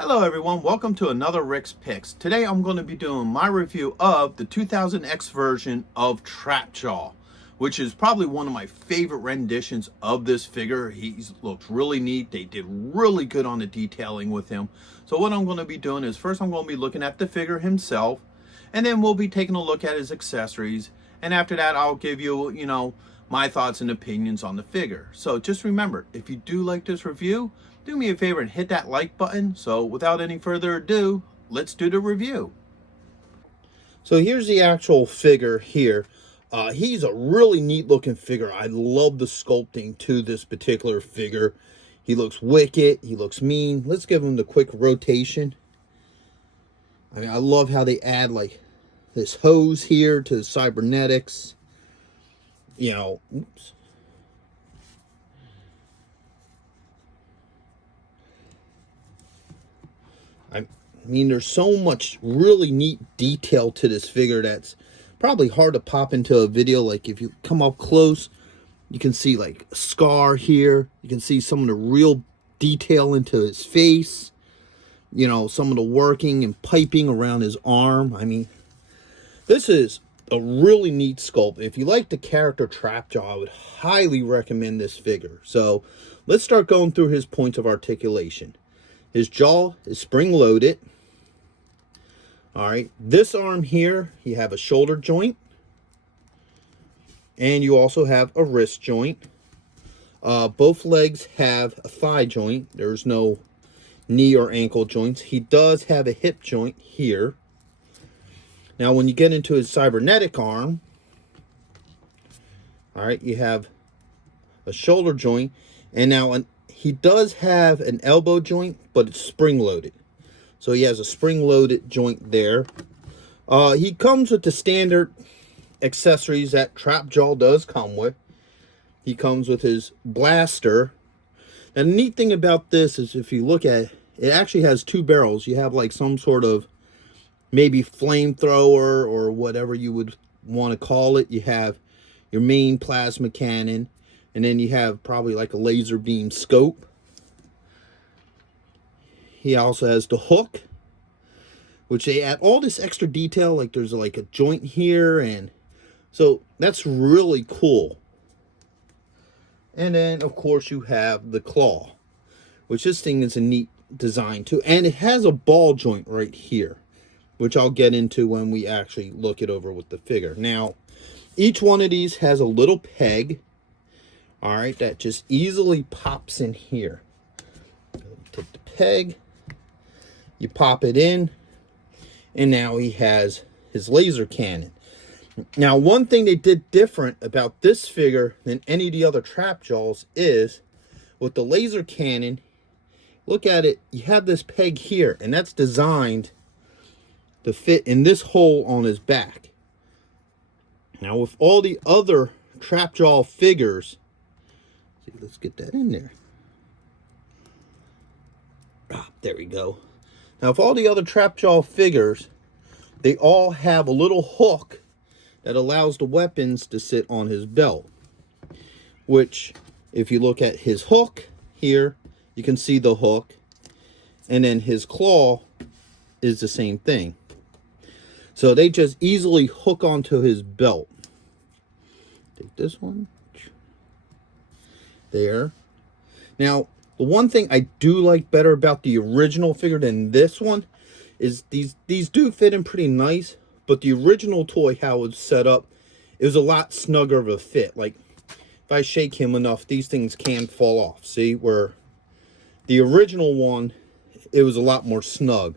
Hello everyone, welcome to another Rick's Picks. Today I'm going to be doing my review of the 2000X version of Trapjaw, which is probably one of my favorite renditions of this figure. He looks really neat. They did really good on the detailing with him. So what I'm going to be doing is first I'm going to be looking at the figure himself, and then we'll be taking a look at his accessories. And after that I'll give you, my thoughts and opinions on the figure. So just remember, if you do like this review, do me a favor and hit that like button. So without any further ado, let's do the review. So here's the actual figure here. He's a really neat looking figure. I love the sculpting to this particular figure. He looks wicked. He looks mean. Let's give him the quick rotation. I mean, I love how they add like this hose here to the cybernetics. Oops. I mean, there's so much really neat detail to this figure that's probably hard to pop into a video. Like if you come up close, you can see like a scar here. You can see some of the real detail into his face. Some of the working and piping around his arm. I mean, this is a really neat sculpt. If you like the character Trapjaw, I would highly recommend this figure. So let's start going through his points of articulation. His jaw is spring-loaded. All right, this arm here, you have a shoulder joint. And you also have a wrist joint. Both legs have a thigh joint. There's no knee or ankle joints. He does have a hip joint here. Now, when you get into his cybernetic arm, all right, you have a shoulder joint. And now he does have an elbow joint, but it's spring-loaded. So he has a spring-loaded joint there. He comes with the standard accessories that Trapjaw does come with. He comes with his blaster. And the neat thing about this is if you look at it, it actually has two barrels. You have like some sort of maybe flamethrower or whatever you would want to call it. You have your main plasma cannon, and then you have probably like a laser beam scope. He also has the hook, which they add all this extra detail. Like there's like a joint here, and so that's really cool. And then of course you have the claw, which this thing is a neat design too. And it has a ball joint right here, which I'll get into when we actually look it over with the figure. Now, each one of these has a little peg, all right, that just easily pops in here. Take the peg, you pop it in, and now he has his laser cannon. Now, one thing they did different about this figure than any of the other Trapjaws is, with the laser cannon, look at it, you have this peg here, and that's designed to fit in this hole on his back. Now, with all the other Trapjaw figures, see, let's get that in there. There we go. Now, with all the other Trapjaw figures, they all have a little hook that allows the weapons to sit on his belt. Which, if you look at his hook here, you can see the hook. And then his claw is the same thing. So they just easily hook onto his belt. Take this one. There. Now, the one thing I do like better about the original figure than this one is these do fit in pretty nice, but the original toy, how it was set up, it was a lot snugger of a fit. Like, if I shake him enough, these things can fall off. See, where the original one, it was a lot more snug.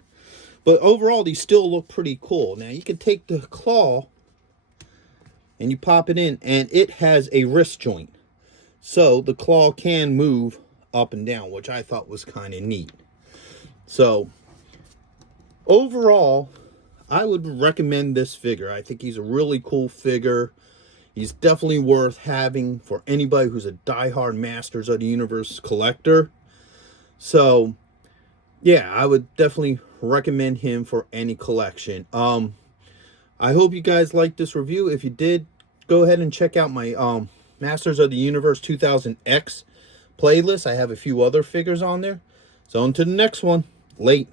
But overall, these still look pretty cool. Now, you can take the claw and you pop it in, and it has a wrist joint. So, the claw can move up and down, which I thought was kind of neat. So, overall, I would recommend this figure. I think he's a really cool figure. He's definitely worth having for anybody who's a diehard Masters of the Universe collector. So, yeah, I would definitely recommend him for any collection. I hope you guys liked this review. If you did, go ahead and check out my Masters of the Universe 2000X playlist. I have a few other figures on there. So until the next one, Late.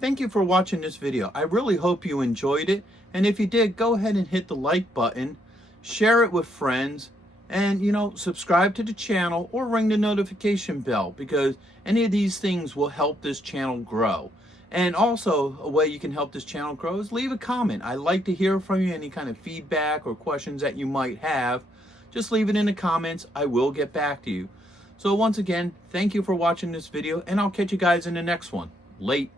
Thank you for watching this video. I really hope you enjoyed it. And if you did, go ahead and hit the like button, share it with friends, and subscribe to the channel or ring the notification bell, because any of these things will help this channel grow. And also, a way you can help this channel grow is leave a comment. I like to hear from you, any kind of feedback or questions that you might have. Just leave it in the comments. I will get back to you. So once again, thank you for watching this video, and I'll catch you guys in the next one. Late.